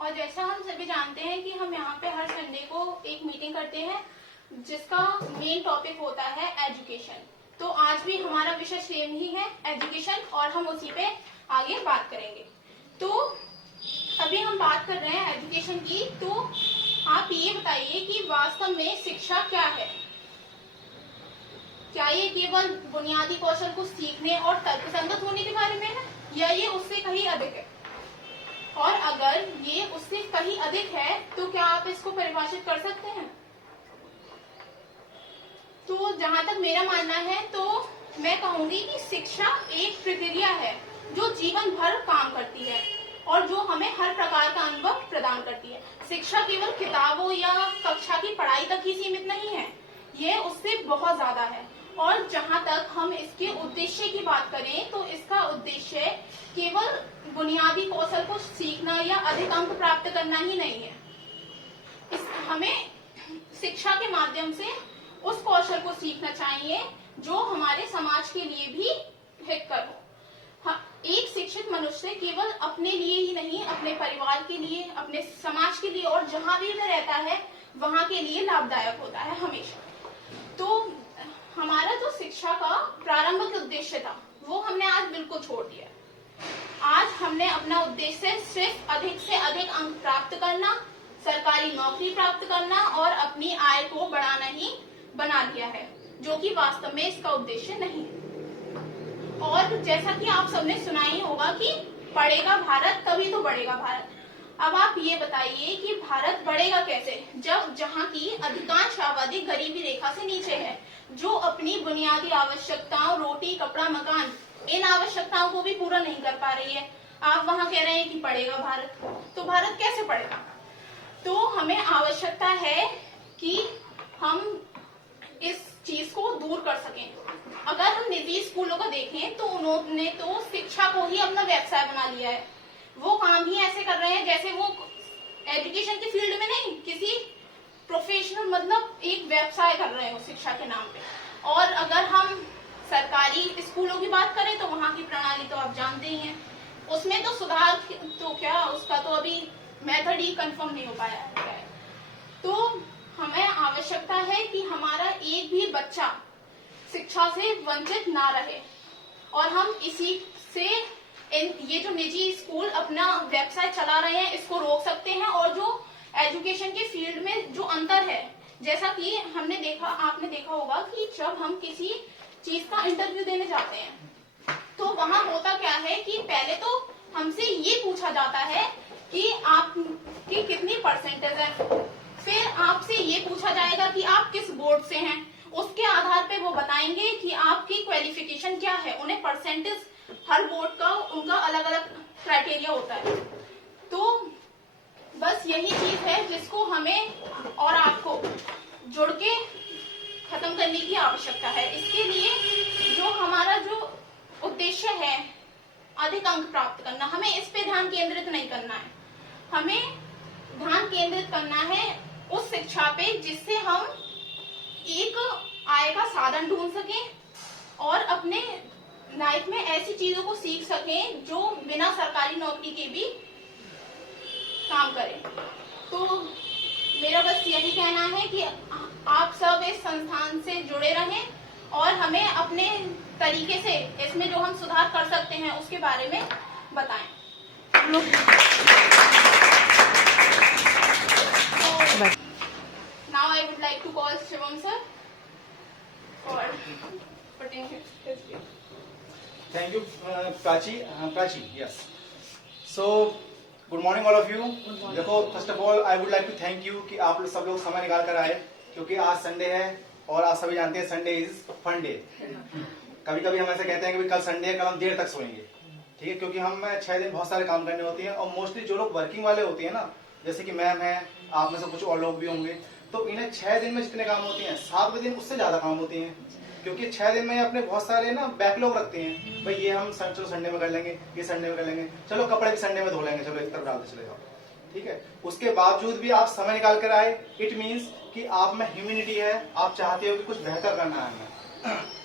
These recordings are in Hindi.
और जैसा हम सभी जानते हैं कि हम यहाँ पे हर संडे को एक मीटिंग करते हैं जिसका मेन टॉपिक होता है एजुकेशन। तो आज भी हमारा विषय सेम ही है, एजुकेशन, और हम उसी पे आगे बात करेंगे। तो अभी हम बात कर रहे हैं एजुकेशन की। तो आप ये बताइए कि वास्तव में शिक्षा क्या है? क्या ये केवल बुनियादी कौशल को सीखने और तर्कसंगत होने के बारे में है, या ये उससे कहीं अधिक है? और अगर ये उससे कहीं अधिक है तो क्या आप इसको परिभाषित कर सकते हैं? तो जहां तक मेरा मानना है तो मैं कहूंगी कि शिक्षा एक प्रक्रिया है जो जीवन भर काम करती है और जो हमें हर प्रकार का अनुभव प्रदान करती है। शिक्षा केवल किताबों या कक्षा की पढ़ाई तक ही सीमित नहीं है, ये उससे बहुत ज्यादा है। और जहां तक हम इसके उद्देश्य की बात करें तो इसका उद्देश्य केवल बुनियादी कौशल को सीखना या अधिक अंक प्राप्त करना ही नहीं है। हमें शिक्षा के माध्यम से उस कौशल को सीखना चाहिए जो हमारे समाज के लिए भी हितकर हो। एक शिक्षित मनुष्य केवल अपने लिए ही नहीं, अपने परिवार के लिए, अपने समाज के लिए और जहां भी वह रहता है वहां के लिए लाभदायक होता है हमेशा। तो हमारा जो शिक्षा का प्रारंभिक उद्देश्य था वो हमने आज बिल्कुल छोड़ दिया। आज हमने अपना उद्देश्य सिर्फ अधिक से अधिक अंक प्राप्त करना, सरकारी नौकरी प्राप्त करना और अपनी आय को बढ़ाना ही बना लिया है, जो कि वास्तव में इसका उद्देश्य नहीं है। और जैसा कि आप सबने सुना ही होगा कि बढ़ेगा भारत तभी तो बढ़ेगा भारत। अब आप ये बताइए कि भारत बढ़ेगा कैसे जब जहां की अधिकांश आबादी गरीबी रेखा से नीचे है, जो अपनी बुनियादी आवश्यकताओं, रोटी, कपड़ा, मकान, इन आवश्यकताओं को भी पूरा नहीं कर पा रही है। आप वहां कह रहे हैं कि बढ़ेगा भारत, तो भारत कैसे बढ़ेगा? तो हमें आवश्यकता है कि हम इस चीज को दूर कर सकें। अगर हम निजी स्कूलों को देखें तो उन्होंने तो शिक्षा को ही अपना व्यवसाय बना लिया है। वो काम ही ऐसे कर रहे हैं जैसे वो एजुकेशन की फील्ड में नहीं, किसी प्रोफेशनल मतलब एक व्यवसाय कर रहे हो शिक्षा के नाम पे। और अगर हम सरकारी स्कूलों की बात करें तो वहां की प्रणाली तो आप जानते ही हैं, उसमें तो सुधार तो क्या, उसका तो अभी मेथड ही कंफर्म नहीं हो पाया है। तो हमें आवश्यकता है कि हमारा एक भी बच्चा शिक्षा से वंचित ना रहे, और हम इसी से ये जो निजी स्कूल अपना व्यवसाय चला रहे हैं इसको रोक सकते हैं। और जो एजुकेशन के फील्ड में जो अंतर है, जैसा कि आपने देखा होगा कि जब हम किसी चीज का इंटरव्यू देने जाते हैं तो वहां होता क्या है कि पहले तो हमसे ये पूछा जाता है कि आपकी कितनी परसेंटेज है, फिर आपसे ये पूछा जाएगा कि आप किस बोर्ड से हैं। उसके आधार पे वो बताएंगे कि आपकी क्वालिफिकेशन क्या है। उन्हें परसेंटेज, हर बोर्ड का उनका अलग अलग क्राइटेरिया होता है। तो बस यही चीज है जिसको हमें और आपको जुड़ के खत्म करने की आवश्यकता है। इसके लिए जो हमारा जो उद्देश्य है अधिक अंक प्राप्त करना, हमें इस पे ध्यान केंद्रित नहीं करना है। हमें ध्यान केंद्रित करना है उस शिक्षा पे जिससे हम एक आय का साधन ढूंढ सकें और अपने लाइफ में ऐसी चीजों को सीख सकें जो बिना सरकारी नौकरी के भी काम करें। तो मेरा बस यही कहना है कि आप सब इस संस्थान से जुड़े रहें और हमें अपने तरीके से इसमें जो हम सुधार कर सकते हैं उसके बारे में बताएं। Now I would like to call Shivam sir for putting his view. Thank you, Prachi. Yes. So, good morning all of you. देखो, first of all, I would like to thank you कि आप सब लोग समय निकाल कर आए, क्योंकि आज संडे है और आप सभी जानते हैं संडे इज फन डे। कभी कभी हम ऐसे कहते हैं कि कल संडे है, कल हम देर तक सोएंगे, ठीक है, क्योंकि हम 6 दिन बहुत सारे काम करने होते हैं। और मोस्टली जो लोग वर्किंग वाले होते हैं ना, जैसे कि मैम है, आप में से कुछ और लोग भी होंगे, तो इन्हें 6 दिन में जितने काम होते हैं 7वें दिन उससे ज्यादा काम होते हैं, क्योंकि 6 दिन में अपने बहुत सारे ना बैकलॉग रखते हैं। भाई ये हम चलो संडे में कर लेंगे, ये संडे में कर लेंगे, चलो कपड़े भी संडे में धो लेंगे, चलो एक तरफ डालते चले जाओ, ठीक है। उसके बावजूद भी आप समय निकाल कर आए, इट मीन्स कि आप में ह्यूमिनिटी है, आप चाहते हो कि कुछ बेहतर करना है हमें।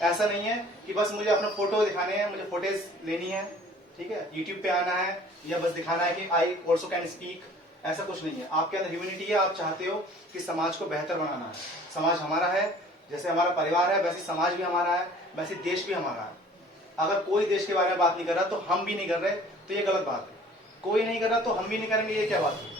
ऐसा नहीं है कि बस मुझे अपना फोटो दिखाने हैं, मुझे फोटेज लेनी है, ठीक है, यूट्यूब पे आना है, या बस दिखाना है कि आई ऑल्सो कैन स्पीक, ऐसा कुछ नहीं है। आपके अंदर ह्यूमैनिटी है, आप चाहते हो कि समाज को बेहतर बनाना है। समाज हमारा है, जैसे हमारा परिवार है वैसे समाज भी हमारा है, वैसे देश भी हमारा है। अगर कोई देश के बारे में बात नहीं कर रहा तो हम भी नहीं कर रहे, तो ये गलत बात है। कोई नहीं कर रहा तो हम भी नहीं करेंगे, ये क्या बात है?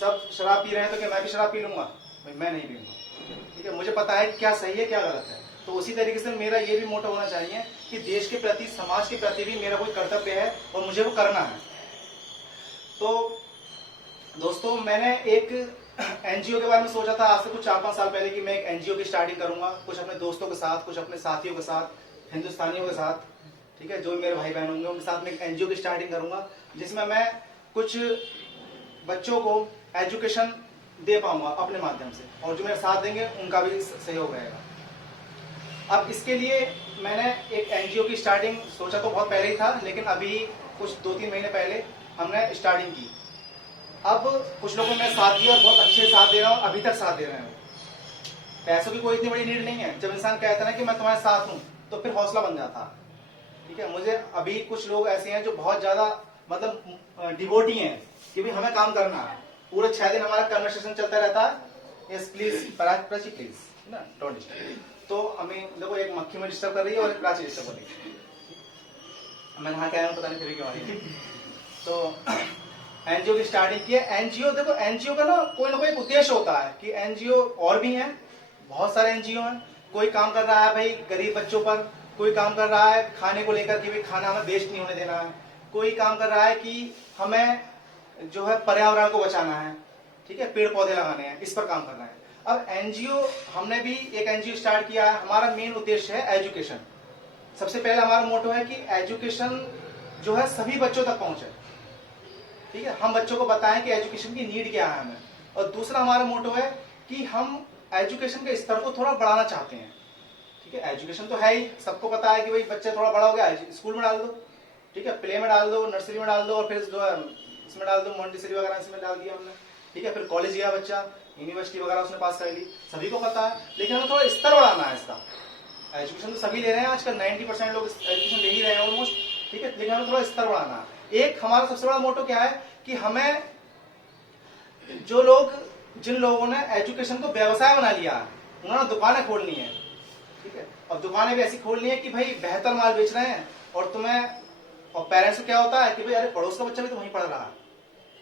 सब शराब पी रहे हैं तो क्या मैं भी शराब पी लूंगा? भाई मैं नहीं पीऊंगा, ठीक है। मुझे पता है क्या सही है क्या गलत है। तो उसी तरीके से मेरा ये भी मोटो होना चाहिए कि देश के प्रति, समाज के प्रति भी मेरा कोई कर्तव्य है और मुझे वो करना है। तो दोस्तों, मैंने एक एनजीओ के बारे में सोचा था आज से कुछ 4-5 साल पहले कि मैं एक एनजीओ की स्टार्टिंग करूंगा, कुछ अपने दोस्तों के साथ, कुछ अपने साथियों के साथ, हिंदुस्तानियों के साथ, ठीक है, जो मेरे भाई बहन होंगे उनके साथ में एक एनजीओ की स्टार्टिंग करूंगा, जिसमें मैं कुछ बच्चों को एजुकेशन दे पाऊंगा अपने माध्यम से, और जो मेरे साथ देंगे उनका भी सहयोग रहेगा। अब इसके लिए मैंने एक एनजीओ की स्टार्टिंग सोचा तो बहुत पहले ही था, लेकिन अभी कुछ 2-3 महीने पहले हमने स्टार्टिंग की। अब कुछ लोगों ने साथ दिया और बहुत अच्छे साथ दे रहा हूँ, अभी तक साथ दे रहे हैं। पैसों की कोई इतनी बड़ी नीड नहीं है। जब इंसान कहता है कि मैं तुम्हारे साथ हूँ तो फिर हौसला बन जाता है, ठीक है। मुझे अभी कुछ लोग ऐसे हैं जो बहुत ज्यादा मतलब डिवोटी हैं कि भाई हमें काम करना है। पूरे 6 दिन हमारा कन्वर्सेशन चलता रहता है, यस प्लीज प्राची प्लीज ना, डोंट डिस्टर्ब। तो हमें देखो, एक मक्खी में डिस्टर्ब कर रही है और एक प्राची डिस्टर्ब कर रही है। मैं नहा के आया हूं, पता नहीं फिर क्यों आ रही है। तो एनजीओ की स्टार्टिंग की है। एनजीओ देखो, एनजीओ का ना कोई एक उद्देश्य होता है कि एनजीओ और भी हैं, बहुत सारे एनजीओ हैं। कोई काम कर रहा है भाई गरीब बच्चों पर, कोई काम कर रहा है खाने को लेकर के भी खाना हमें वेस्ट नहीं होने देना है, कोई काम कर रहा है कि हमें जो है पर्यावरण को बचाना है, ठीक है, पेड़ पौधे लगाने हैं, इस पर काम करना है। अब एनजीओ, हमने भी एक एनजीओ स्टार्ट किया है। हमारा मेन उद्देश्य है एजुकेशन। सबसे पहले हमारा मोटो है कि एजुकेशन जो है सभी बच्चों तक पहुंचे, ठीक है। हम बच्चों को बताएं कि एजुकेशन की नीड क्या है हमें। और दूसरा हमारा मोटो है कि हम एजुकेशन के स्तर को थोड़ा बढ़ाना चाहते हैं, ठीक है। एजुकेशन तो है ही, सबको पता है कि भाई बच्चे थोड़ा बड़ा हो गया स्कूल में डाल दो, ठीक है, प्ले में डाल दो, नर्सरी में डाल दो, और फिर जो है इसमें डाल दो, मॉन्टेसरी वगैरह इसमें डाल दिया हमने, ठीक है। फिर कॉलेज गया बच्चा, यूनिवर्सिटी वगैरह उसने पास कर ली, सभी को पता है। लेकिन हमें थोड़ा स्तर बढ़ाना है इसका। एजुकेशन तो सभी ले रहे हैं आजकल, 90% लोग एजुकेशन ले ही रहे हैं ऑलमोस्ट, ठीक है। लेकिन हमें थोड़ा स्तर बढ़ाना है। एक हमारा सबसे बड़ा मोटो क्या है कि हमें जो लोग, जिन लोगों ने एजुकेशन को व्यवसाय बना लिया है, उन्होंने दुकानें खोलनी है, ठीक है। और दुकानें भी ऐसी खोलनी है कि भाई बेहतर माल बेच रहे हैं, और तुम्हें, और पेरेंट्स को क्या होता है कि भाई अरे पड़ोस का बच्चा भी तो वहीं पढ़ रहा है,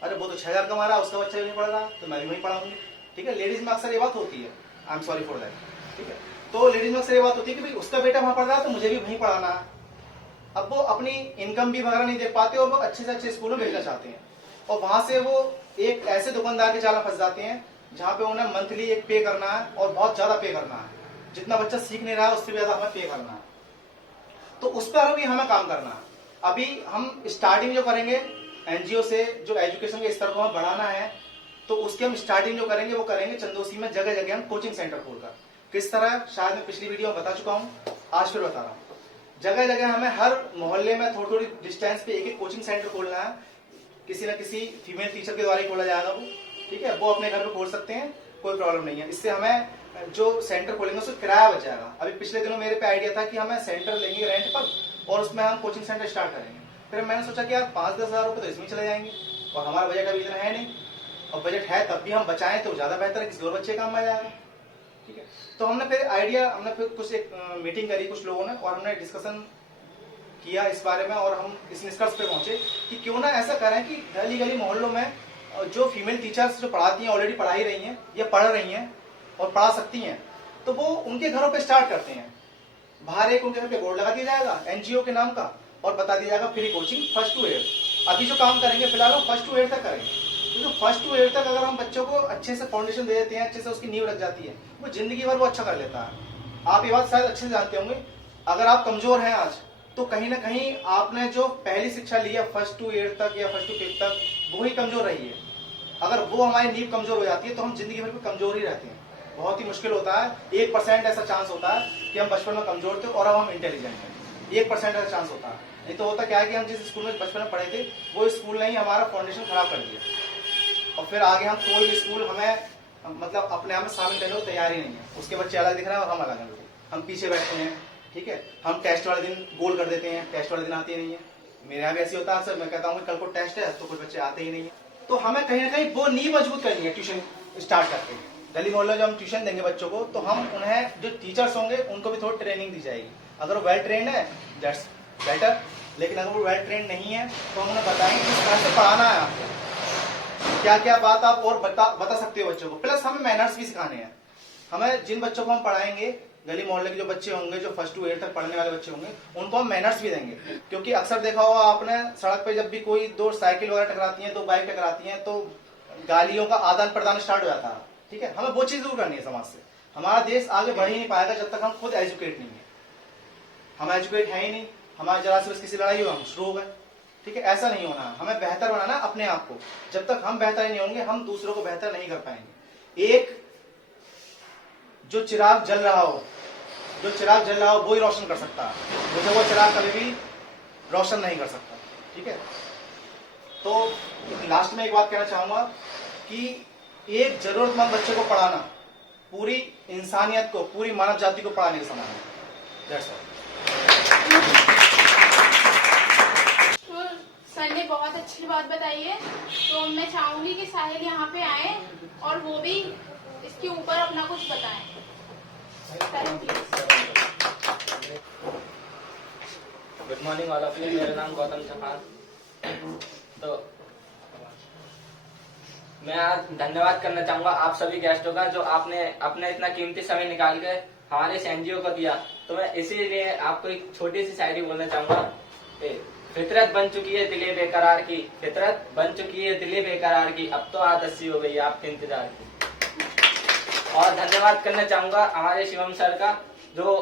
अरे वो तो 6,000 कमा रहा है, उसका बच्चा भी वहीं पढ़ रहा है, तो मैं भी वहीं पढ़ाऊंगी, ठीक है। लेडीज में अक्सर ये बात होती है, I am sorry for that, ठीक है। तो लेडीज में अक्सर ये बात होती है कि भाई उसका बेटा वहां पढ़ रहा है तो मुझे भी वहीं पढ़ाना है। अब वो अपनी इनकम भी वगैरह नहीं देख पाते और वो अच्छे से अच्छे स्कूलों में भेजना चाहते हैं, और वहां से वो एक ऐसे दुकानदार के जाल में फंस जाते हैं जहां पे उन्हें मंथली एक पे करना है, और बहुत ज्यादा पे करना है। जितना बच्चा सीख नहीं रहा है उससे भी ज्यादा हमें पे करना है। तो उस पर भी हमें काम करना है। अभी हम स्टार्टिंग जो करेंगे एनजीओ से, जो एजुकेशन के स्तर को हमें बढ़ाना है, तो उसके हम स्टार्टिंग जो करेंगे वो करेंगे चंदोसी में जगह जगह हम कोचिंग सेंटर खोलकर। किस तरह, शायद मैं पिछली वीडियो में बता चुका हूं, आज फिर बता रहा हूं। जगह जगह हमें हर मोहल्ले में थोड़ी थोड़ी डिस्टेंस पे एक कोचिंग सेंटर खोलना है। किसी न किसी फीमेल टीचर के द्वारा ही खोला जाएगा वो, ठीक है। वो अपने घर में खोल सकते हैं, कोई प्रॉब्लम नहीं है। इससे हमें जो सेंटर खोलेंगे उससे किराया बच जाएगा। अभी पिछले दिनों मेरे पे आइडिया था कि हमें सेंटर लेंगे रेंट पर और उसमें हम कोचिंग सेंटर स्टार्ट करेंगे। फिर मैंने सोचा कि यार 5-10 हजार रुपये तो इसमें चले जाएंगे, और हमारा बजट अभी इतना है नहीं, और बजट है तब भी हम बचाएं तो ज्यादा बेहतर है, किसी और बच्चे काम आ जाएगा, ठीक है। तो हमने फिर कुछ एक मीटिंग करी कुछ लोगों ने, और हमने डिस्कशन किया इस बारे में, और हम इस निष्कर्ष पे पहुंचे कि क्यों ना ऐसा करें कि गली गली मोहल्लों में जो फीमेल टीचर्स जो पढ़ाती हैं, ऑलरेडी पढ़ा ही रही हैं या पढ़ रही हैं और पढ़ा सकती हैं, तो वो उनके घरों पे स्टार्ट करते हैं। बाहर एक उनके घर पे बोर्ड लगा दिया जाएगा एनजीओ के नाम का, और बता दिया जाएगा free coaching 1st to 8th। अभी जो काम करेंगे फिलहाल हम 1st to 8th तक करेंगे, क्योंकि 1st to 8th तक अगर हम बच्चों को अच्छे से फाउंडेशन दे देते हैं, अच्छे से उसकी नींव रख जाती है, वो जिंदगी भर वो अच्छा कर लेता है। आप ये बात शायद अच्छे से जानते होंगे, अगर आप कमजोर हैं आज, तो कहीं ना कहीं आपने जो पहली शिक्षा ली है 1st to 8th तक या 1st to 5th तक, वो ही कमजोर रही है। अगर वो हमारी नींव कमजोर हो जाती है तो हम जिंदगी भर में कमजोर ही रहते हैं। बहुत ही मुश्किल होता है, 1% ऐसा चांस होता है कि हम बचपन में कमजोर थे और अब हम इंटेलिजेंट हैं। 1% ऐसा चांस होता है। नहीं तो होता क्या है कि हम जिस स्कूल में बचपन में पढ़े थे, वो स्कूल ने ही हमारा फाउंडेशन खराब कर दिया, और फिर आगे हम कोई भी स्कूल हमें मतलब अपने आप में शामिल करने को तैयार ही नहीं है। उसके बच्चे अलग दिख रहे हैं और हम अलग हैं, हम पीछे बैठते हैं, ठीक है। हम टेस्ट वाले दिन गोल कर देते हैं, टेस्ट वाले दिन आते ही नहीं है। मेरे यहाँ भी ऐसे होता है सर, मैं कहता हूँ कल को टेस्ट है तो कुछ बच्चे आते ही नहीं है, तो हमें कहीं ना कहीं वो नींव मजबूत करनी है ट्यूशन स्टार्ट करके। गली मोहल्ले जब हम ट्यूशन देंगे बच्चों को, तो हम उन्हें जो टीचर्स होंगे उनको भी थोड़ी ट्रेनिंग दी जाएगी। अगर वो वेल ट्रेंड है दैट्स बेटर, लेकिन अगर वो वेल ट्रेंड नहीं है तो हम उन्हें बताएंगे किस तरह से पढ़ाना है आपको, क्या क्या बात आप और बता सकते हो बच्चों को। प्लस हमें मैनर्स भी सिखाने हैं। हमें जिन बच्चों को हम पढ़ाएंगे, गली मोहल्ले के जो बच्चे होंगे, जो 1 से 8 तक पढ़ने वाले बच्चे होंगे, उनको हम मैनर्स भी देंगे। क्योंकि अक्सर देखा होगा आपने, सड़क पे जब भी कोई दो साइकिल वगैरह टकराती हैं, दो बाइक टकराती हैं, तो गालियों का आदान प्रदान स्टार्ट हो जाता है। ठीक है, हमें वो चीज दूर करनी है समाज से। हमारा देश आगे बढ़ ही नहीं पाएगा जब तक हम खुद एजुकेट नहीं है। हम एजुकेट है ही नहीं, हमारे जरा से बस किसी लड़ाई हो हम शुरू हो गए। ठीक है, ऐसा नहीं होना। हमें बेहतर बनाना है अपने आप को। जब तक हम बेहतर ही नहीं होंगे, हम दूसरों को बेहतर नहीं कर पाएंगे। एक जो चिराग जल रहा हो, वो ही रोशन कर सकता है, मुझे वो चिराग कभी भी रोशन नहीं कर सकता। ठीक है, तो लास्ट में एक बात कहना चाहूंगा कि एक जरूरतमंद बच्चे को पढ़ाना पूरी इंसानियत को, पूरी मानव जाति को पढ़ाने के समान है। That's all. तो सर ने बहुत अच्छी बात बताई है, तो मैं चाहूंगी कि साहिल यहाँ पे आए और वो भी इसके ऊपर अपना कुछ बताएं। Good morning all of you. मेरा नाम गौतम चौहान। तो मैं आज धन्यवाद करना चाहूंगा आप सभी गेस्टों का, जो आपने अपना इतना कीमती समय निकाल के हमारे इस एनजीओ को दिया। तो मैं इसीलिए आपको एक छोटी सी शायरी बोलना चाहूंगा। फितरत बन चुकी है दिले बेकरार की, फितरत बन चुकी है दिले बेकरार की, अब तो आदत सी हो गई है आपके इंतजार की। और धन्यवाद करना चाहूंगा हमारे शिवम सर का, जो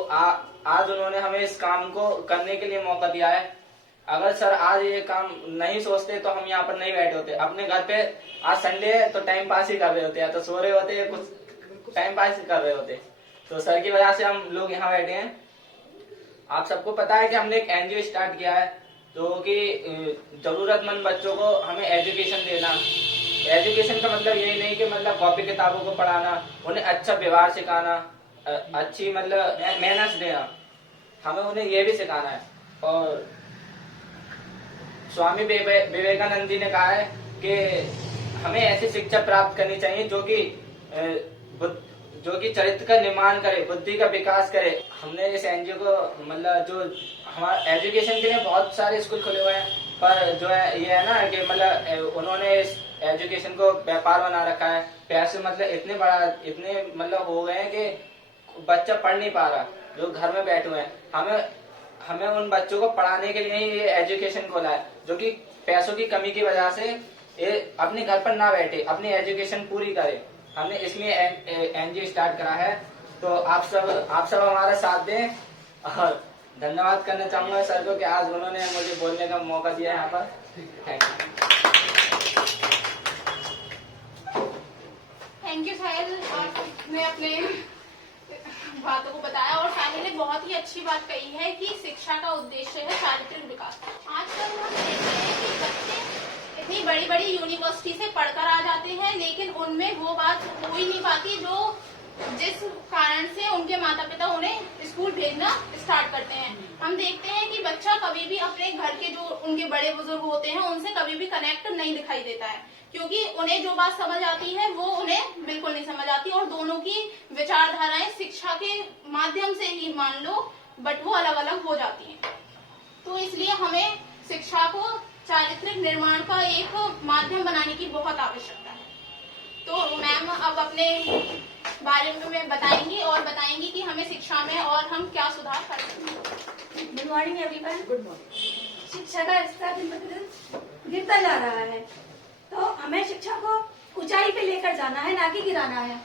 आज उन्होंने हमें इस काम को करने के लिए मौका दिया है। अगर सर आज ये काम नहीं सोचते तो हम यहाँ पर नहीं बैठे होते। अपने घर पे आज संडे है तो टाइम पास ही कर रहे होते, या तो सो रहे होते, या कुछ टाइम पास ही कर रहे होते। तो सर की वजह से हम लोग यहाँ बैठे हैं। आप सबको पता है कि हमने एक एनजीओ स्टार्ट किया है, जो कि जरूरतमंद बच्चों को हमें एजुकेशन देना। एजुकेशन का मतलब यही नहीं कि मतलब कॉपी किताबों को पढ़ाना, उन्हें अच्छा व्यवहार सिखाना, अच्छी मतलब मैनर्स देना, हमें उन्हें ये भी सिखाना है। और स्वामी विवेकानंद जी ने कहा है कि हमें ऐसी शिक्षा प्राप्त करनी चाहिए जो कि चरित्र का निर्माण करे, बुद्धि का विकास करे। हमने इस एनजीओ को मतलब जो हमारे एजुकेशन के लिए बहुत सारे स्कूल खुले हुए हैं, पर जो है ये है ना कि मतलब उन्होंने इस एजुकेशन को व्यापार बना रखा है। पैसे मतलब इतने मतलब हो गए हैं कि बच्चा पढ़ नहीं पा रहा, जो घर में बैठे हुए हैं। हमें उन बच्चों को पढ़ाने के लिए ही ये एजुकेशन खोला है, जो कि पैसों की कमी की वजह से अपने घर पर ना बैठे, अपनी एजुकेशन पूरी करे। हमने इसलिए एनजीओ स्टार्ट करा है। तो आप सब हमारा साथ दें। और धन्यवाद करना चाहूंगा सर को कि आज उन्होंने मुझे बोलने का मौका दिया यहाँ पर। थैंक यू साहिल। और मैं अपने बातों को बताया, और साहिल ने बहुत ही अच्छी बात कही है कि शिक्षा का उद्देश्य है चारित्रिक विकास। आजकल हम देखते हैं कि बच्चे इतनी बड़ी बड़ी यूनिवर्सिटी से पढ़कर आ जाते हैं, लेकिन उनमें वो बात हो ही नहीं पाती जिस कारण से उनके माता पिता उन्हें स्कूल भेजना स्टार्ट करते हैं। हम देखते हैं कि बच्चा कभी भी अपने घर के जो उनके बड़े बुजुर्ग होते हैं उनसे कभी भी कनेक्ट नहीं दिखाई देता है, क्योंकि उन्हें जो बात समझ आती है वो उन्हें बिल्कुल नहीं समझ आती, और दोनों की विचारधाराएं शिक्षा के माध्यम से ही मान लो बट वो अलग अलग हो जाती हैं। तो इसलिए हमें शिक्षा को चारित्रिक निर्माण का एक माध्यम बनाने की बहुत आवश्यकता है। तो मैम अब अपने बारे में बताएंगी कि हमें शिक्षा में और हम क्या सुधार कर सकते हैं। Good morning everyone. Good morning. शिक्षा का स्तर दिन प्रतिदिन गिरता जा रहा है, तो हमें शिक्षा को ऊंचाई पे लेकर जाना है, ना कि गिराना है।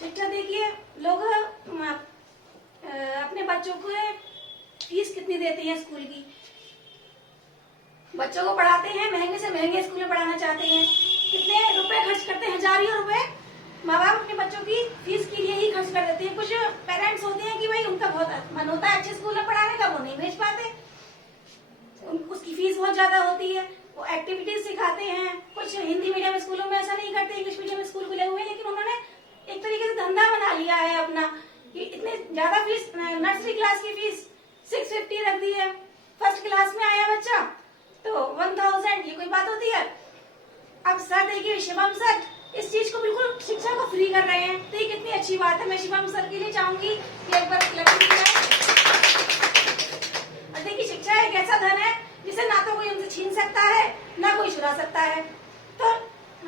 शिक्षा देखिए, लोग अपने बच्चों को फीस कितनी देते हैं स्कूल की, बच्चों को पढ़ाते हैं, महंगे से महंगे स्कूल में पढ़ाना चाहते हैं, कितने रुपए खर्च करते हैं, हजारों रुपए माँ बाप अपने बच्चों की फीस के लिए ही खर्च कर देते हैं। कुछ पेरेंट्स होते हैं कि भाई उनका बहुत मन होता है अच्छे स्कूल में पढ़ाने का, वो नहीं भेज पाते, उसकी फीस बहुत ज्यादा होती है। वो एक्टिविटीज सिखाते हैं, कुछ हिंदी मीडियम स्कूलों में ऐसा नहीं करते, इंग्लिश मीडियम स्कूल खुले हुए हैं, लेकिन उन्होंने एक तरीके से धंधा बना लिया है अपना, कि इतने ज्यादा फीस, नर्सरी क्लास की फीस 650 रख दी है, फर्स्ट क्लास में आया बच्चा तो 1000, ये कोई बात होती है। अब शिवम सर इस चीज को बिल्कुल शिक्षा को फ्री कर रहे हैं, तो ये कितनी अच्छी बात है। मैं शिवम सर के लिए चाहूंगी कि एक बार लड़की दी जाए। और देखिए, शिक्षा एक ऐसा धन है जिसे ना तो कोई हमसे छीन सकता है, ना कोई चुरा सकता है। तो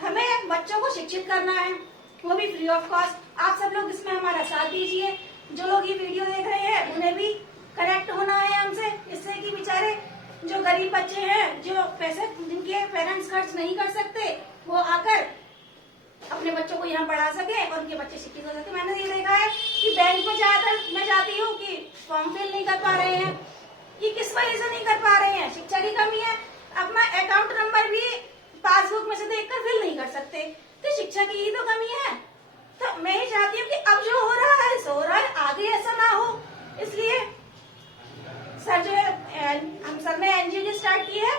हमें बच्चों को शिक्षित करना है, वो भी फ्री ऑफ कॉस्ट। आप सब लोग इसमें हमारा साथ दीजिए। जो लोग ये वीडियो देख रहे हैं उन्हें भी कनेक्ट होना है हमसे, इससे कि बेचारे जो गरीब बच्चे हैं, जो पैसे जिनके पेरेंट्स खर्च नहीं कर सकते, वो आकर अपने बच्चों को यहाँ पढ़ा सके और उनके बच्चे शिक्षित हो सके। मैंने ये देखा है कि बैंक में ज्यादातर मैं जाती हूँ कि फॉर्म फिल नहीं कर पा रहे हैं। ये किस वजह से नहीं कर पा रहे हैं? शिक्षा की कमी है। अपना अकाउंट नंबर भी पासबुक में से देखकर फिल नहीं कर सकते, तो शिक्षा की ही तो कमी है। तो मैं ही चाहती हूँ कि अब जो हो रहा है सो हो रहा है, आगे ऐसा ना हो। इसलिए सर जो है, हम सर ने एनजीओ स्टार्ट की है,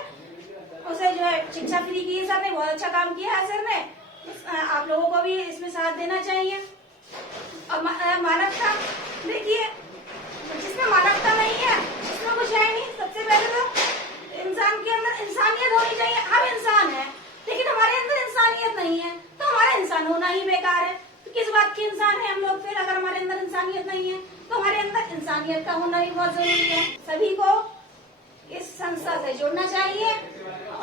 उसे जो है शिक्षा फ्री की है। सर ने बहुत अच्छा काम किया है। सर ने आप लोगों को भी इसमें साथ देना चाहिए। और मानवता, देखिए जिसमें मानवता नहीं है उसमें कुछ है नहीं। सबसे पहले तो इंसान के अंदर इंसानियत होनी चाहिए। हम इंसान हैं, लेकिन हमारे अंदर इंसानियत नहीं है, तो हमारा इंसान होना ही बेकार है। तो किस बात के इंसान है हम लोग फिर, अगर हमारे अंदर इंसानियत नहीं है? तो हमारे अंदर इंसानियत का होना भी बहुत जरूरी है। सभी को इस संस्था से जुड़ना चाहिए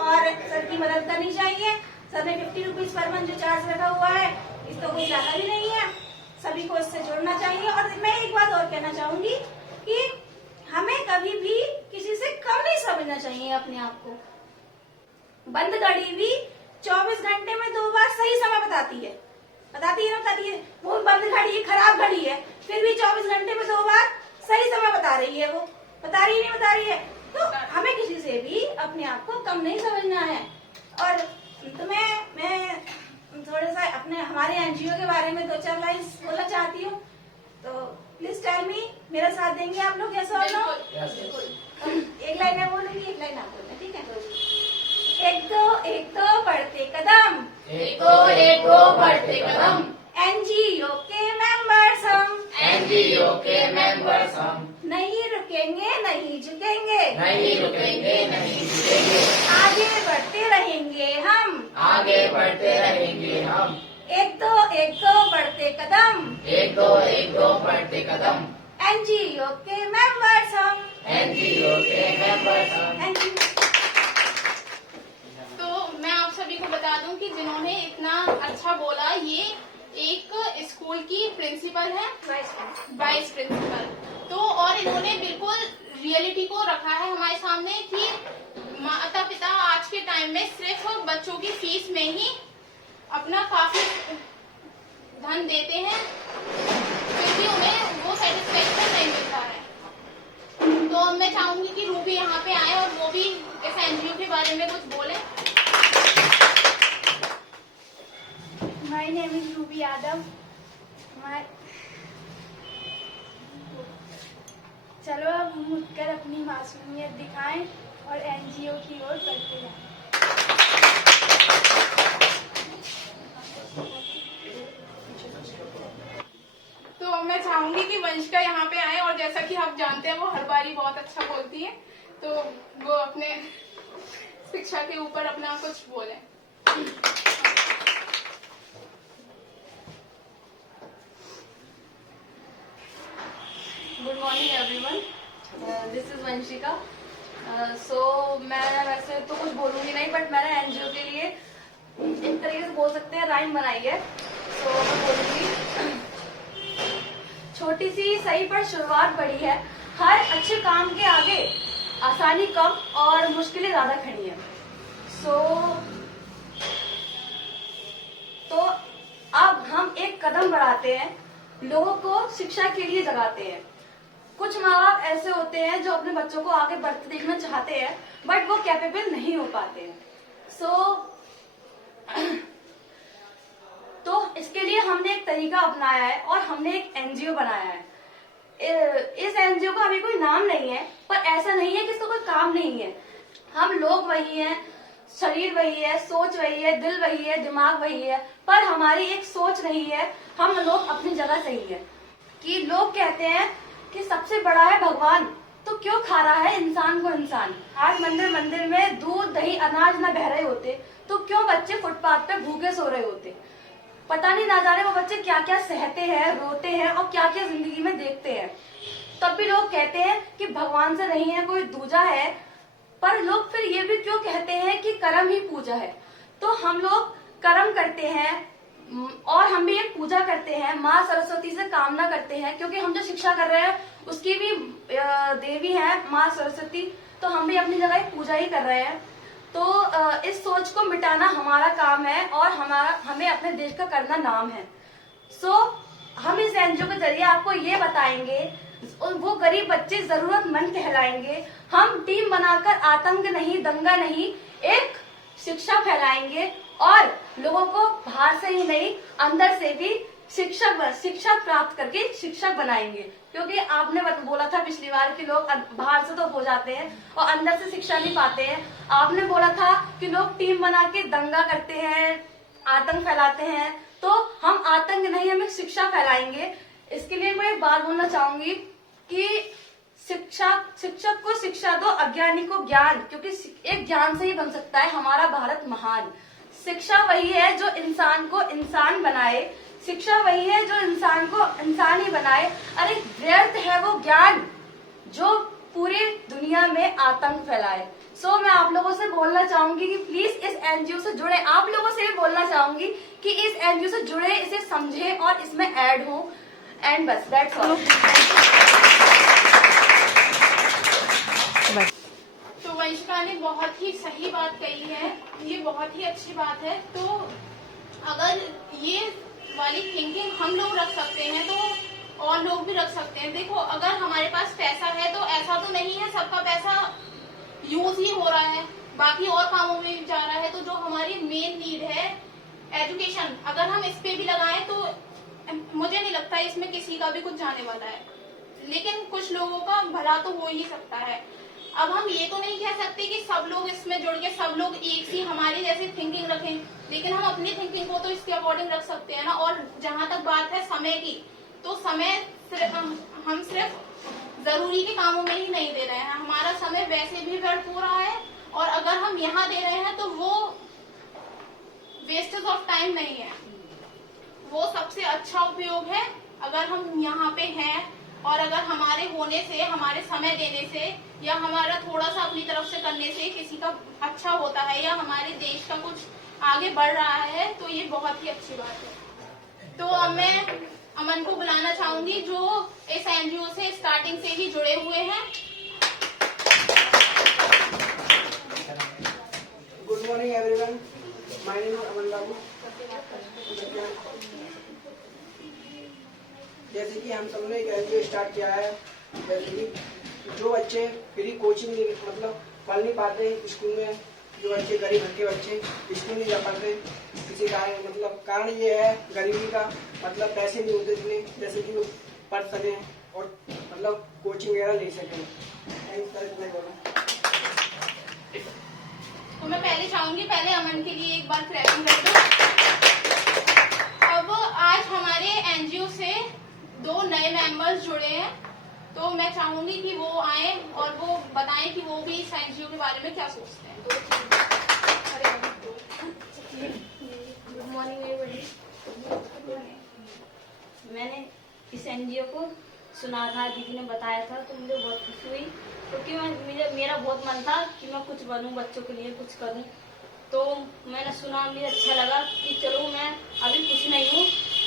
और सर की मदद करनी चाहिए। सर ने 50 रुपीज पर मंथ जो चार्ज रखा हुआ है, इस तो कोई ज्यादा भी नहीं है। सभी को इससे जुड़ना चाहिए। और मैं एक बात और कहना चाहूंगी कि हमें कभी भी किसी से कम नहीं समझना चाहिए अपने आप को। बंद घड़ी भी 24 घंटे में 2 बार सही समय बताती है ना बताती है। वो बंद घड़ी खराब घड़ी है, फिर भी 24 घंटे में 2 बार सही समय बता रही है। वो बता रही है। तो हमें किसी से भी अपने आप को कम नहीं समझना है। और तो मैं थोड़ा सा अपने हमारे एनजीओ के बारे में 2-4 लाइन बोलना चाहती हूँ। तो प्लीज टेल मी, मेरा साथ देंगे आप लोग? ऐसा हो ना? एक लाइन मैं बोलूंगी, एक लाइन आप बोलना, ठीक है? एक दो बढ़ते कदम, एक दो बढ़ते कदम, एनजीओ के मेंबर्स हम, एनजीओ के मेंबर्स हम, नहीं रुकेंगे नहीं झुकेंगे, नहीं रुकेंगे नहीं झुकेंगे, आगे बढ़ते रहेंगे हम, आगे बढ़ते रहेंगे हम। एक दो बढ़ते कदम, एक दो बढ़ते कदम, एनजीओ के मेंबर्स हम, एनजीओ के मेंबर्स हम। Thank you. तो मैं आप सभी को बता दूं कि जिन्होंने इतना अच्छा बोला, ये एक स्कूल की प्रिंसिपल है, वाइस प्रिंसिपल। तो और इन्होंने बिल्कुल रियलिटी को रखा है हमारे सामने कि माता पिता आज के टाइम में सिर्फ बच्चों की फीस में ही अपना काफी धन देते हैं, फिर भी उन्हें वो सेटिस्फेक्शन नहीं मिलता है। तो मैं चाहूंगी कि रूबी यहाँ पे आए और वो भी इस एनजीओ के बारे में कुछ बोले। My name is Ruby Yadav. चलो अब हम उठकर अपनी मासूमियत दिखाएं और एनजीओ की ओर बढ़ते जाएं। तो मैं चाहूंगी कि वंशिका यहाँ पे आए और जैसा कि आप जानते हैं वो हर बारी बहुत अच्छा बोलती है, तो वो अपने शिक्षा के ऊपर अपना कुछ बोले। Good morning everyone, this is Vanshika. So मैं वैसे तो कुछ बोलूंगी नहीं, बट मैंने एनजीओ के लिए एक तरीके से बोल सकते हैं राइम बनाई है। सो मैं बोलूंगी, छोटी सी सही पर शुरुआत बड़ी है, हर अच्छे काम के आगे आसानी कम और मुश्किलें ज्यादा खड़ी है। तो अब हम एक कदम बढ़ाते हैं, लोगों को शिक्षा के लिए जगाते हैं। कुछ माँ बाप ऐसे होते हैं जो अपने बच्चों को आगे बढ़ते देखना चाहते हैं, बट वो कैपेबल नहीं हो पाते हैं। तो इसके लिए हमने एक तरीका अपनाया है और हमने एक एनजीओ बनाया है। इस एनजीओ का अभी कोई नाम नहीं है, पर ऐसा नहीं है कि इसका कोई काम नहीं है। हम लोग वही हैं, शरीर वही है, सोच वही है, दिल वही है, दिमाग वही है, पर हमारी एक सोच नहीं है। हम लोग अपनी जगह सही है। कि लोग कहते हैं कि सबसे बड़ा है भगवान, तो क्यों खा रहा है इंसान को इंसान। आज मंदिर मंदिर में दूध दही अनाज ना बह रहे होते तो क्यों बच्चे फुटपाथ पे भूखे सो रहे होते? पता नहीं ना जाने वो बच्चे क्या क्या सहते हैं, रोते हैं और क्या क्या जिंदगी में देखते हैं। तब भी लोग कहते हैं कि भगवान से नहीं है, कोई दूजा है। पर लोग फिर ये भी क्यों कहते हैं कि कर्म ही पूजा है? तो हम लोग कर्म करते हैं और हम भी एक पूजा करते हैं, माँ सरस्वती से कामना करते हैं, क्योंकि हम जो शिक्षा कर रहे हैं उसकी भी देवी है माँ सरस्वती, तो हम भी अपनी जगह पूजा ही कर रहे हैं। तो इस सोच को मिटाना हमारा काम है और हमें अपने देश का करना नाम है। सो हम इस एनजीओ के जरिए आपको ये बताएंगे, वो गरीब बच्चे जरूरतमंद कहलाएंगे। हम टीम बनाकर आतंक नहीं, दंगा नहीं, एक शिक्षा फैलाएंगे और लोगों को बाहर से ही नहीं अंदर से भी शिक्षा प्राप्त करके शिक्षक बनाएंगे। क्योंकि आपने बोला था पिछली बार कि लोग बाहर से तो हो जाते हैं और अंदर से शिक्षा नहीं पाते हैं। आपने बोला था कि लोग टीम बना के दंगा करते हैं, आतंक फैलाते हैं, तो हम आतंक नहीं, हम शिक्षा फैलाएंगे। इसके लिए मैं एक बात बोलना चाहूंगी कि शिक्षक को शिक्षा दो, अज्ञानी को ज्ञान, क्योंकि एक ज्ञान से ही बन सकता है हमारा भारत महान। शिक्षा वही है जो इंसान को इंसान बनाए, शिक्षा वही है जो इंसान को इंसान ही बनाए। अरे व्यर्थ है वो ज्ञान जो पूरी दुनिया में आतंक फैलाए। सो मैं आप लोगों से बोलना चाहूंगी कि प्लीज इस एनजीओ से जुड़े, आप लोगों से भी बोलना चाहूंगी कि इस एनजीओ से जुड़े, इसे समझें और इसमें ऐड हो। एंड बस दैट्स ऑल। तो वंशिका ने बहुत ही सही बात कही है, ये बहुत ही अच्छी बात है। तो अगर ये वाली थिंकिंग हम लोग रख सकते हैं तो और लोग भी रख सकते हैं। देखो, अगर हमारे पास पैसा है तो ऐसा तो नहीं है सबका पैसा यूज ही हो रहा है, बाकी और कामों में भी जा रहा है। तो जो हमारी मेन नीड है एजुकेशन, अगर हम इस पे भी लगाएं तो मुझे नहीं लगता इसमें किसी का भी कुछ जाने वाला है, लेकिन कुछ लोगों का भला तो हो ही सकता है। अब हम ये तो नहीं कह सकते कि सब लोग इसमें जुड़ के सब लोग एक सी हमारी जैसी थिंकिंग रखें, लेकिन हम अपनी थिंकिंग को तो इसके अकॉर्डिंग रख सकते हैं ना। और जहां तक बात है समय की, तो समय हम सिर्फ जरूरी के कामों में ही नहीं दे रहे हैं, हमारा समय वैसे भी व्यर्थ हो रहा है। और अगर हम यहाँ दे रहे हैं तो वो वेस्टेज ऑफ टाइम नहीं है, वो सबसे अच्छा उपयोग है। अगर हम यहाँ पे हैं और अगर हमारे होने से, हमारे समय देने से या हमारा थोड़ा सा अपनी तरफ से करने से किसी का अच्छा होता है या हमारे देश का कुछ आगे बढ़ रहा है, तो ये बहुत ही अच्छी बात है। तो अब मैं अमन को बुलाना चाहूंगी जो इस एनजीओ से स्टार्टिंग से ही जुड़े हुए हैं। Good morning everyone, my name is Aman Babu. जैसे कि हम सबने एक एनजीओ स्टार्ट किया है, जैसे कि जो बच्चे फ्री कोचिंग मतलब पढ़ नहीं पाते स्कूल में, जो बच्चे गरीब घर के बच्चे स्कूल नहीं जा पाते, किसी का मतलब कारण ये है गरीबी का, मतलब पैसे नहीं होते इतने जैसे कि पढ़ सके और मतलब कोचिंग वगैरह ले सकें। तो मैं पहले चाहूंगी पहले अमन के लिए एक बार क्लैपिंग कर दो। अब आज हमारे एनजीओ से 2 नए मेंबर्स जुड़े हैं, तो मैं चाहूंगी कि वो आए और वो बताएं कि वो भी इस एनजीओ के बारे में क्या सोचते हैं। Good morning everybody. मैंने इस एनजीओ को सुना था, दीदी ने बताया था, तो मुझे बहुत खुशी हुई, क्योंकि मेरा बहुत मन था कि मैं कुछ बनूं, बच्चों के लिए कुछ करूं। तो मैंने सुना, मुझे अच्छा लगा कि चलो मैं अभी कुछ नहीं हूँ,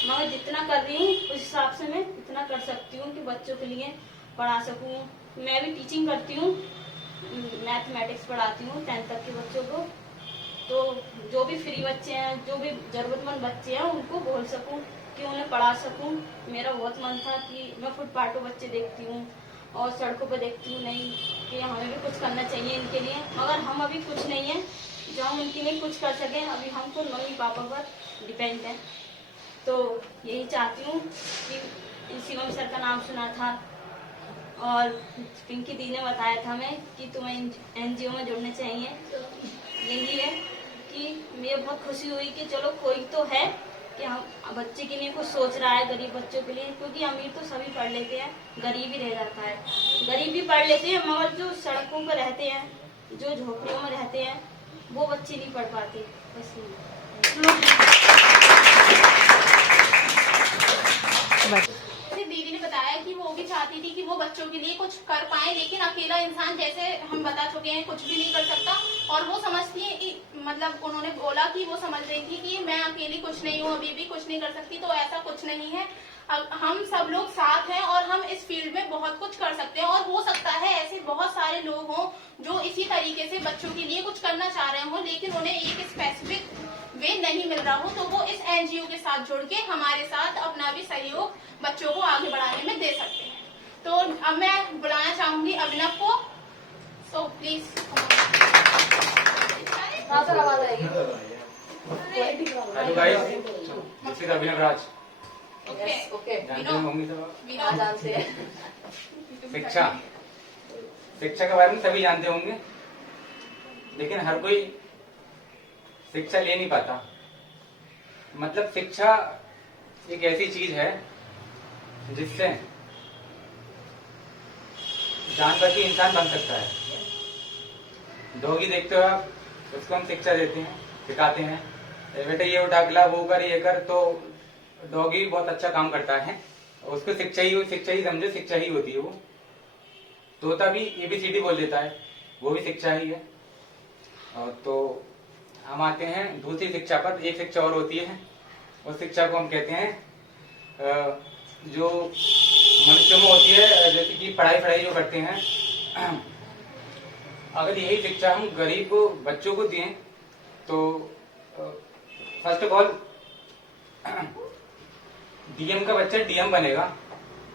मगर जितना कर रही हूँ उस हिसाब से मैं इतना कर सकती हूँ कि बच्चों के लिए पढ़ा सकूँ। मैं भी टीचिंग करती हूँ, मैथमेटिक्स पढ़ाती हूँ 10th तक के बच्चों को। तो जो भी फ्री बच्चे हैं, जो भी जरूरतमंद बच्चे हैं, उनको बोल सकूं कि उन्हें पढ़ा सकूं। मेरा बहुत मन था कि मैं फुटपाथ पे बच्चे देखती हूँ और सड़कों पे देखती हूँ, नहीं कि हमें भी कुछ करना चाहिए इनके लिए, मगर हम अभी कुछ नहीं है जो हम उनके लिए कुछ कर सकें। अभी हम खुद मम्मी पापा पर डिपेंड हैं। तो यही चाहती हूँ कि शिवम सर का नाम सुना था और पिंकी दी ने बताया था मैं कि तुम्हें एनजीओ में जुड़ने चाहिए। तो यही है कि मुझे बहुत खुशी हुई कि चलो कोई तो है कि हम बच्चे के लिए कुछ सोच रहा है, गरीब बच्चों के लिए, क्योंकि अमीर तो सभी पढ़ लेते हैं, गरीब ही रह जाता है। गरीब भी पढ़ लेते हैं, मगर जो सड़कों पर रहते हैं, जो झोपड़ियों में रहते हैं वो बच्चे नहीं पढ़ पाते। बस जैसे दीदी ने बताया कि वो भी चाहती थी कि वो बच्चों के लिए कुछ कर पाए, लेकिन अकेला इंसान, जैसे हम बता चुके हैं, कुछ भी नहीं कर सकता। और वो समझती है, मतलब उन्होंने बोला कि वो समझ रही थी कि मैं अकेली कुछ नहीं हूँ, अभी भी कुछ नहीं कर सकती। तो ऐसा कुछ नहीं है, हम सब लोग साथ हैं और हम इस फील्ड में बहुत कुछ कर सकते हैं। और हो सकता है ऐसे बहुत सारे लोग हों जो इसी तरीके से बच्चों के लिए कुछ करना चाह रहे हों, लेकिन उन्हें एक स्पेसिफिक वे नहीं मिल रहा हो, तो वो इस एनजीओ के साथ जुड़ के हमारे साथ अपना भी सहयोग बच्चों को आगे बढ़ाने में दे सकते हैं। तो अब मैं बुलाना चाहूंगी अभिनव को। सो प्लीज आवाज आएगी। Hello guys, this is Abhinav Raj. Okay जानते होंगे सब विनोद। जानते हैं। शिक्षा के बारे में सभी जानते होंगे, लेकिन हर कोई शिक्षा ले नहीं पाता। मतलब शिक्षा एक ऐसी चीज है जिससे जानवर की इंसान बन सकता है। डॉगी देखते हो आप, उसको हम शिक्षा देते हैं, सिखाते हैं, बेटा ये उठा के ला, वो कर, ये कर, तो डॉगी बहुत अच्छा काम करता है। उसको शिक्षा ही समझो, शिक्षा ही होती है वो। तोता भी ABCD बोल देता है, वो भी शिक्षा ही है। और तो हम आते हैं दूसरी शिक्षा पर। एक शिक्षा और होती है, उस शिक्षा को हम कहते हैं जो मनुष्यों में होती है, जैसे कि पढ़ाई जो करते हैं। अगर यही शिक्षा हम गरीब बच्चों को दें तो फर्स्ट ऑफ ऑल DM का बच्चा DM बनेगा,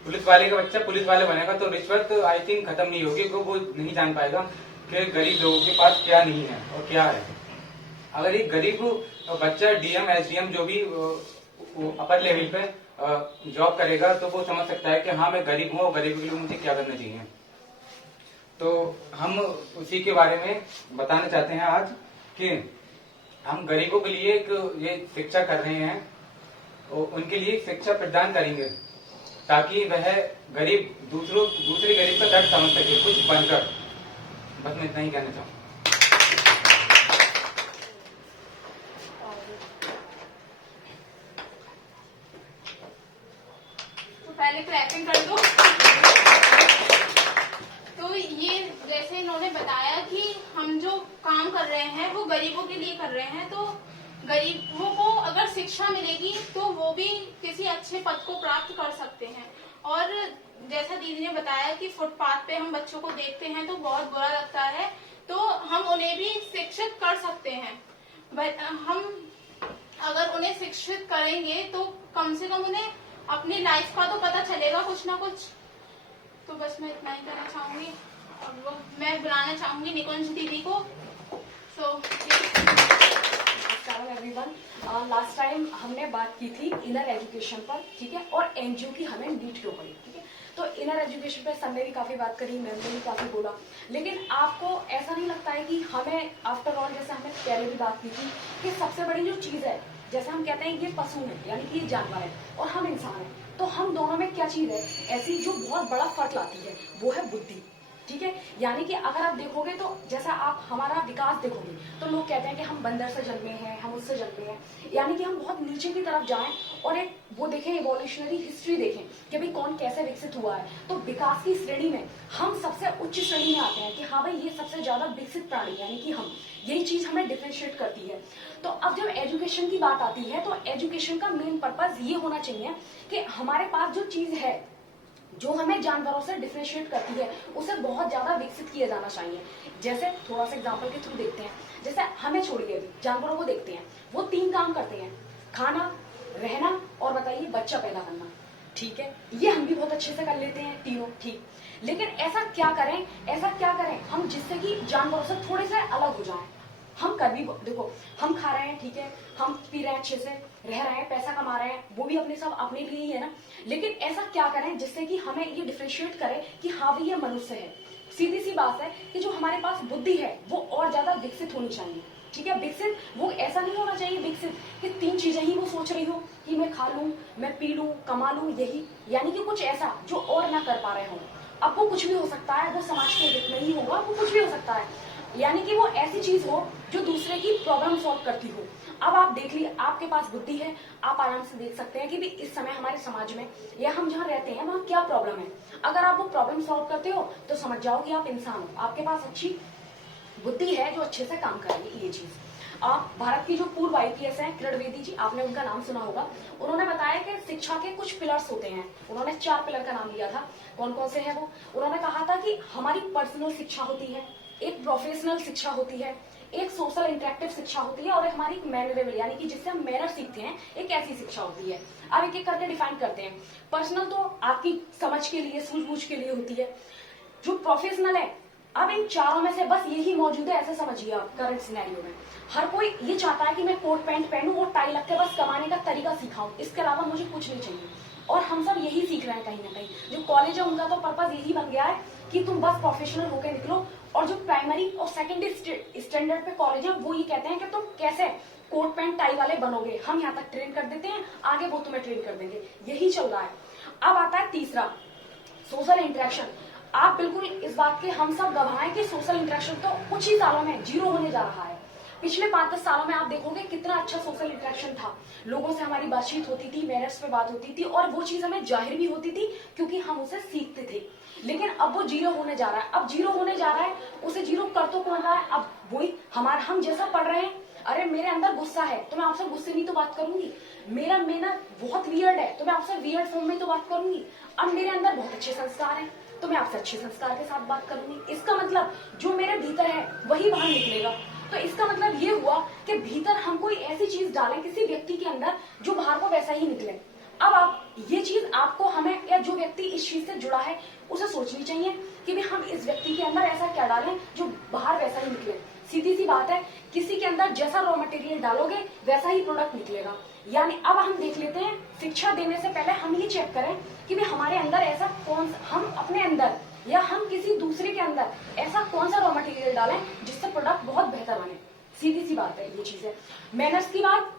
पुलिस वाले का बच्चा पुलिस वाले बनेगा, तो रिश्वत आई थिंक खत्म नहीं होगी, क्योंकि वो नहीं जान पाएगा कि गरीब लोगों के पास क्या नहीं है और क्या है। अगर एक गरीब बच्चा DM SDM जो भी अपर लेवल पे जॉब करेगा, तो वो समझ सकता है कि हाँ मैं गरीब हूँ और गरीब के लिए मुझे क्या करना चाहिए। तो हम उसी के बारे में बताना चाहते हैं आज कि हम गरीबों के लिए एक ये शिक्षा कर रहे हैं, और उनके लिए शिक्षा प्रदान करेंगे ताकि वह गरीब दूसरे गरीब का दर्द समझ सके कुछ बनकर। बस मैं इतना ही कहना चाहूँ। तो पहले क्लैपिंग कर दो। तो ये जैसे इन्होंने बताया कि हम जो काम कर रहे हैं वो गरीबों के लिए कर रहे हैं, तो गरीबों को अगर शिक्षा मिलेगी तो वो भी किसी अच्छे पद को प्राप्त कर सकते हैं। और जैसा दीदी ने बताया कि फुटपाथ पे हम बच्चों को देखते हैं तो बहुत बुरा लगता है, तो हम उन्हें भी शिक्षित कर सकते हैं। हम अगर उन्हें शिक्षित करेंगे तो कम से कम उन्हें अपनी लाइफ का तो पता चलेगा कुछ ना कुछ। तो बस मैं इतना ही कहना चाहूंगी। अब मैं बुलाना चाहूंगी निकुंज दीदी को। एवरीवन, लास्ट टाइम हमने बात की थी इनर एजुकेशन पर, ठीक है, और एनजीओ की हमें नीड क्यों पड़ी, ठीक है। तो इनर एजुकेशन पर सब ने भी काफी बात करी, मैम ने भी काफी बोला, लेकिन आपको ऐसा नहीं लगता है कि हमें आफ्टर ऑल, जैसे हमने पहले भी बात की थी, कि सबसे बड़ी जो चीज है, जैसे हम कहते हैं ये पशु है, यानी कि ये जानवर है और हम इंसान है, तो हम दोनों में क्या चीज है ऐसी जो बहुत बड़ा फर्क लाती है, वो है बुद्धि, ठीक है। यानी कि अगर आप देखोगे तो जैसा आप हमारा विकास देखोगे तो लोग कहते हैं कि हम बंदर से जन्मे हैं, हम उससे जन्मे हैं, यानी कि हम बहुत नीचे की तरफ जाएं और एक वो देखें, इवोल्यूशनरी हिस्ट्री देखें कि भाई कौन कैसे विकसित हुआ है। तो विकास की श्रेणी में हम सबसे उच्च श्रेणी में आते हैं कि हाँ भाई ये सबसे ज्यादा विकसित प्राणी, यानी कि हम, यही चीज हमें डिफरेंशिएट करती है। तो अब जब एजुकेशन की बात आती है तो एजुकेशन का मेन पर्पज ये होना चाहिए कि हमारे पास जो चीज है जो हमें जानवरों से डिफरेंशिएट करती है उसे बहुत ज्यादा विकसित किया जाना चाहिए। जैसे थोड़ा सा एग्जांपल के थ्रू देखते हैं, जैसे हमें छोड़िए, जानवरों को देखते हैं, वो 3 काम करते हैं, खाना, रहना और बताइए बच्चा पैदा करना, ठीक है। ये हम भी बहुत अच्छे से कर लेते हैं तीनों, ठीक। लेकिन ऐसा क्या करें हम जिससे कि जानवरों से थोड़े से अलग हो जाएं। हम कर भी देखो, हम खा रहे हैं, ठीक है, हम पी रहे हैं, अच्छे से रह रहे हैं, पैसा कमा रहे हैं, वो भी अपने सब अपने लिए ही है ना। लेकिन ऐसा क्या करें जिससे कि हमें ये डिफरेंशिएट करे कि हाँ भाई ये मनुष्य है। सीधी सी बात है कि जो हमारे पास बुद्धि है वो और ज्यादा विकसित होनी चाहिए, ठीक है। विकसित वो ऐसा नहीं होना चाहिए विकसित कि 3 चीजें ही वो सोच रही हो कि मैं खा लूं, मैं पी लूं, कमा लूं, यही, यानी कि कुछ ऐसा जो और ना कर पा रहे हो। अब वो कुछ भी हो सकता है, वो समाज के हित में ही होगा, वो कुछ भी हो सकता है। यानी कि वो ऐसी चीज हो जो दूसरे की प्रॉब्लम सॉल्व करती हो। अब आप देख लीजिए, आपके पास बुद्धि है, आप आराम से देख सकते हैं कि भी इस समय हमारे समाज में या हम जहाँ रहते हैं वहाँ क्या प्रॉब्लम है। अगर आप वो प्रॉब्लम सॉल्व करते हो तो समझ जाओ कि आप इंसान हो, आपके पास अच्छी बुद्धि है जो अच्छे से काम करेगी। ये चीज आप भारत की जो पूर्व IPS हैं किरण बेदी जी, आपने उनका नाम सुना होगा। उन्होंने बताया कि शिक्षा के कुछ पिलर्स होते हैं। उन्होंने 4 पिलर का नाम लिया था। कौन कौन से हैं वो? उन्होंने कहा था कि हमारी पर्सनल शिक्षा होती है, एक प्रोफेशनल शिक्षा होती है, एक सोशल इंटरेक्टिव शिक्षा होती है और हमारी मैनरेबल यानी कि जिससे हम मैनर सीखते हैं, एक ऐसी शिक्षा होती है। अब एक एक करके डिफाइन करते हैं। पर्सनल तो आपकी समझ के लिए, सूझबूझ के लिए होती है। जो प्रोफेशनल है, अब इन चारों में से बस यही मौजूद है, ऐसे समझिए आप करंट सिनेरियो में। हर कोई ये चाहता है कि मैं कोट पैंट पहनूं और टाई लग के बस कमाने का तरीका सिखाऊं, इसके अलावा मुझे कुछ नहीं चाहिए। और हम सब यही सीख रहे हैं कहीं ना कहीं। जो कॉलेज है उनका तो पर्पज यही बन गया है कि तुम बस प्रोफेशनल होकर निकलो। और जो प्राइमरी और सेकेंडरी स्टैंडर्ड पे कॉलेज है वो ये कहते हैं कि तुम कैसे कोट पैंट टाई वाले बनोगे, हम यहाँ तक ट्रेन कर देते हैं, आगे वो तुम्हें ट्रेन कर देंगे। यही चल रहा है। अब आता है तीसरा, सोशल इंटरेक्शन। आप बिल्कुल इस बात के हम सब गवाह हैं कि सोशल इंटरेक्शन तो कुछ ही सालों में जीरो होने जा रहा है। पिछले 5-10 सालों में आप देखोगे कितना अच्छा सोशल इंटरेक्शन था। लोगों से हमारी बातचीत होती थी, मैनर्स पे बात होती थी और वो चीज हमें जाहिर भी होती थी क्योंकि हम उसे सीखते थे। लेकिन अब वो जीरो होने जा रहा है। अब जीरो होने जा रहा है, उसे जीरो कर तो कौन रहा है? अब वही हम जैसा पढ़ रहे हैं। अरे मेरे अंदर गुस्सा है तो मैं आपसे गुस्से में तो बात करूंगी। मेरा बहुत वियर्ड है तो मैं आपसे वियर्ड फॉर्म में तो बात करूंगी। अब मेरे अंदर बहुत अच्छे संस्कार हैं तो मैं आपसे अच्छे संस्कार के साथ बात करूंगी। इसका मतलब जो मेरे भीतर है वही बाहर निकलेगा। तो इसका मतलब ये हुआ कि भीतर हम कोई ऐसी चीज डालें किसी व्यक्ति के अंदर जो बाहर को वैसा ही निकले। अब आप ये चीज आपको, हमें या जो व्यक्ति इस चीज से जुड़ा है उसे सोचनी चाहिए कि भी हम इस व्यक्ति के अंदर ऐसा क्या डालें जो बाहर वैसा ही निकले। सीधी सी बात है, किसी के अंदर जैसा रॉ मटेरियल डालोगे वैसा ही प्रोडक्ट निकलेगा। यानी अब हम देख लेते हैं, शिक्षा देने से पहले हम ये चेक करें कि भी हमारे अंदर ऐसा हम अपने अंदर या हम किसी दूसरे के अंदर ऐसा कौन सा रॉ मटेरियल डालें जिससे प्रोडक्ट बहुत बेहतर बने। सीधी सी बात है ये चीज है। मैनर्स की बात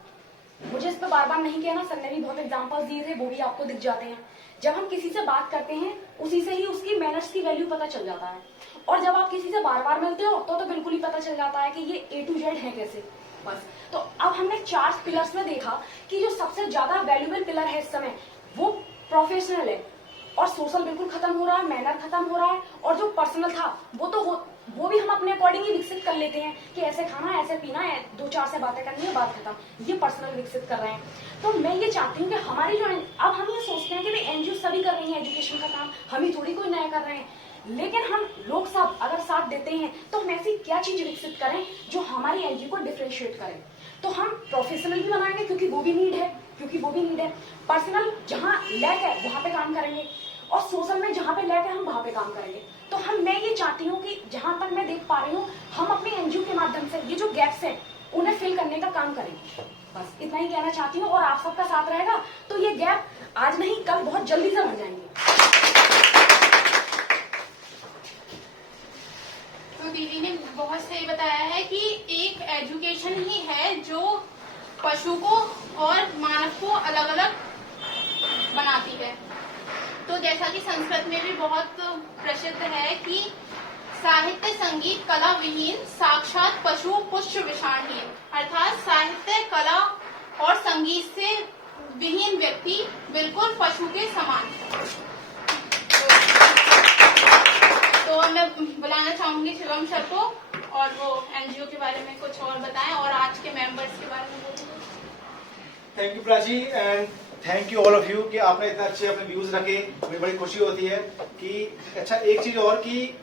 मुझे इस पर बार बार नहीं कहना, सर ने भी बहुत एग्जांपल्स दिए थे, वो भी आपको दिख जाते हैं। जब हम किसी से बात करते हैं उसी से ही उसकी मैनर्स की वैल्यू पता चल जाता है। और जब आप किसी से बार बार मिलते हो तो बिल्कुल ही पता चल जाता है कि ये A to Z है कैसे। बस तो अब हमने 4 पिलर्स में देखा कि जो सबसे ज्यादा वैल्यूएबल पिलर है इस समय वो प्रोफेशनल है और सोशल बिल्कुल खत्म हो रहा है, मैनर खत्म हो रहा है। और जो पर्सनल था वो भी हम अपने अकॉर्डिंग ही विकसित कर लेते हैं कि ऐसे खाना, ऐसे पीना है, 2-4 से बातें करनी है, बात खत्म। ये पर्सनल विकसित कर रहे हैं। तो मैं ये चाहती हूँ कि हमारी जो अब हम ये सोचते हैं कि भाई एनजीओ सभी कर रही है एजुकेशन का काम, हम ही थोड़ी कोई नया कर रहे हैं। लेकिन हम लोग सब अगर साथ देते हैं तो हम ऐसी क्या चीज विकसित करें जो हमारी एनजीओ को डिफरेंशिएट करें। तो हम प्रोफेशनल भी बनाएंगे क्योंकि वो भी नीड है, पर्सनल जहाँ लैक है वहां पे काम करेंगे और सोशल में जहाँ पे लैक है हम वहां पे काम करेंगे। तो मैं ये चाहती हूँ कि जहां तक मैं देख पा रही हूँ हम अपने एनजीओ के माध्यम से ये जो गैप्स हैं उन्हें फिल करने का काम करेंगे। बस इतना ही कहना चाहती हूँ और आप सबका साथ रहेगा तो ये गैप आज नहीं कल बहुत जल्दी से भर जाएंगे। तो दीदी ने बहुत सही बताया है कि एक एजुकेशन ही है जो पशु को और मानव को अलग अलग बनाती है। तो जैसा कि संस्कृत में भी बहुत प्रसिद्ध है कि साहित्य संगीत कला विहीन साक्षात पशु पुष्ट विषाणहीन, अर्थात साहित्य कला और संगीत से विहीन व्यक्ति बिल्कुल पशु के समान। तो मैं बुलाना चाहूंगी शिवम सर को और वो एनजीओ के बारे में कुछ और बताएं और आज के मेंबर्स के बारे में बोलें। Thank you Prachi and thank you all of you कि आपने इतना अच्छे अपने व्यूज रखे। मुझे बड़ी खुशी होती है कि अच्छा एक चीज और कि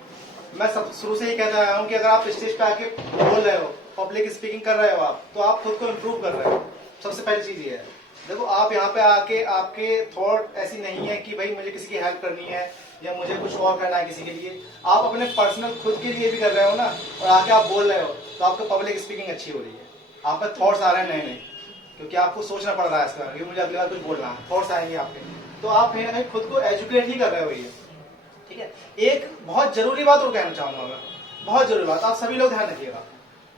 मैं सब शुरू से ही कहता आया हूँ कि अगर आप स्टेज पे आके बोल रहे हो, पब्लिक स्पीकिंग कर रहे हो आप, तो आप खुद को इम्प्रूव कर रहे हो। सबसे पहली चीज ये है। देखो आप यहाँ पे आके आपके थॉट ऐसी नहीं है कि भाई मुझे किसी की हेल्प करनी है या मुझे कुछ और करना है किसी के लिए। आप अपने पर्सनल खुद के लिए भी कर रहे हो ना, और आके आप बोल रहे हो तो आपको पब्लिक स्पीकिंग अच्छी हो रही है। आप में थॉट्स आ रहे हैं नए नए, क्योंकि आपको सोचना पड़ रहा है इसका कि मुझे अगली बार कुछ बोलना है, थॉट्स आएंगे आपके, तो आप कहीं ना कहीं खुद को एजुकेट ही कर रहे हो। ये ठीक है। एक बहुत जरूरी बात और कहना चाहूंगा मैं, बहुत जरूरी बात, आप सभी लोग ध्यान रखिएगा।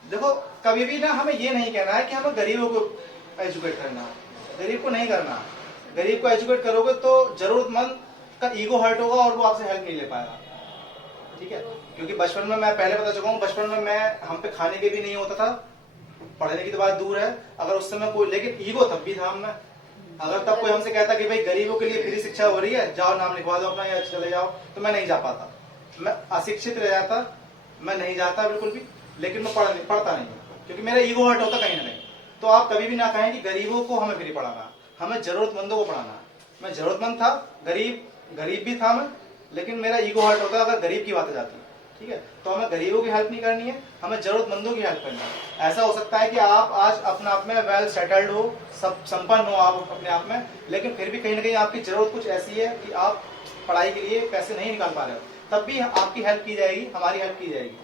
देखो कभी भी ना हमें ये नहीं कहना है कि हमें गरीबों को एजुकेट करना है, गरीब को नहीं करना। गरीब को एजुकेट करोगे तो जरूरतमंद का ईगो हर्ट होगा और वो आपसे हेल्प नहीं ले पाएगा। ठीक है, क्योंकि बचपन में मैं पहले बता चुका हूँ, बचपन में मैं हम पे खाने के भी नहीं होता था, पढ़ने की तो बात दूर है। अगर उस समय कोई, लेकिन ईगो तब भी था हम में। अगर तब कोई हमसे कहता कि भाई गरीबों के लिए फ्री शिक्षा हो रही है, जाओ नाम लिखवा दो अपना या चले जाओ, तो मैं नहीं जा पाता, मैं अशिक्षित रह जाता, मैं नहीं जाता बिल्कुल भी। लेकिन मैं पढ़ता नहीं, क्योंकि मेरा ईगो हर्ट होता कहीं ना कहीं। तो आप कभी भी ना कहें कि गरीबों को हमें फ्री पढ़ाना, हमें जरूरतमंदों को पढ़ाना। मैं जरूरतमंद था, गरीब भी था मैं, लेकिन मेरा ईगो हर्ट होता अगर गरीब की बात आ जाती। ठीक है, तो हमें गरीबों की हेल्प नहीं करनी है, हमें जरूरतमंदों की हेल्प करनी है। ऐसा हो सकता है कि आप आज अपने आप में वेल सेटल्ड हो, सब संपन्न हो आप अपने आप में, लेकिन फिर भी कहीं ना कहीं आपकी जरूरत कुछ ऐसी है कि आप पढ़ाई के लिए पैसे नहीं निकाल पा रहे हो, तब भी आपकी हेल्प की जाएगी, हमारी हेल्प की जाएगी।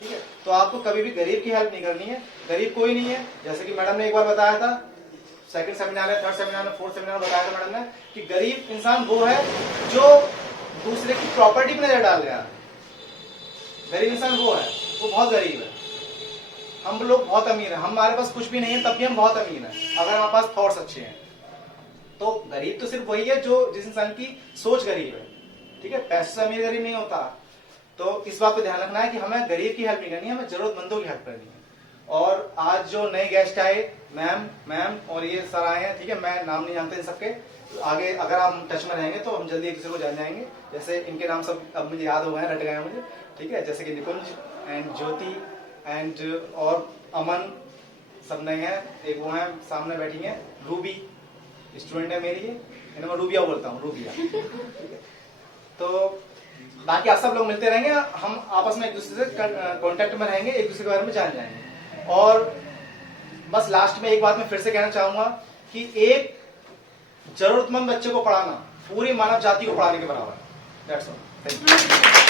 ठीक है, तो आपको कभी भी गरीब की हेल्प नहीं करनी है। गरीब कोई नहीं है, जैसे कि मैडम ने एक बार बताया था, सेकंड सेमिनार में, थर्ड सेमिनार में, फोर्थ सेमिनार में बताया था मैडम ने कि गरीब इंसान वो है जो दूसरे की प्रॉपर्टी पे नजर डाल गया। गरीब इंसान वो है, वो बहुत गरीब है। हम लोग बहुत अमीर हैं, हमारे पास कुछ भी नहीं है तब भी हम बहुत अमीर हैं, अगर हमारे पास थॉट्स अच्छे हैं। तो गरीब तो सिर्फ वही है जो जिस इंसान की सोच गरीब है। ठीक है, पैसे से अमीर गरीब नहीं होता। तो इस बात पे ध्यान रखना है कि हमें गरीब की हेल्प नहीं करनी है, हमें जरूरतमंदों की हेल्प करनी है। और आज जो नए गेस्ट आए, मैम और ये सर आए हैं, ठीक है, मैं नाम नहीं जानता इन सबके, आगे अगर आप टच में रहेंगे तो हम जल्दी एक दूसरे को जान जाएंगे। जैसे इनके नाम सब अब मुझे याद हो गए हैं, रट गए हैं मुझे। ठीक है, जैसे कि निकुंज एंड ज्योति एंड और अमन, सब नए हैं। एक वो है सामने बैठी है रूबी, स्टूडेंट है मेरी, इन्हें मैं रूबिया बोलता हूँ, रूबिया। तो बाकी आप सब लोग मिलते रहेंगे, हम आपस में एक दूसरे से कांटेक्ट में रहेंगे, एक दूसरे के बारे में जान जाएंगे। और बस लास्ट में एक बात मैं फिर से कहना चाहूंगा कि एक जरूरतमंद बच्चे को पढ़ाना पूरी मानव जाति को पढ़ाने के बराबर है। That's all, thank you.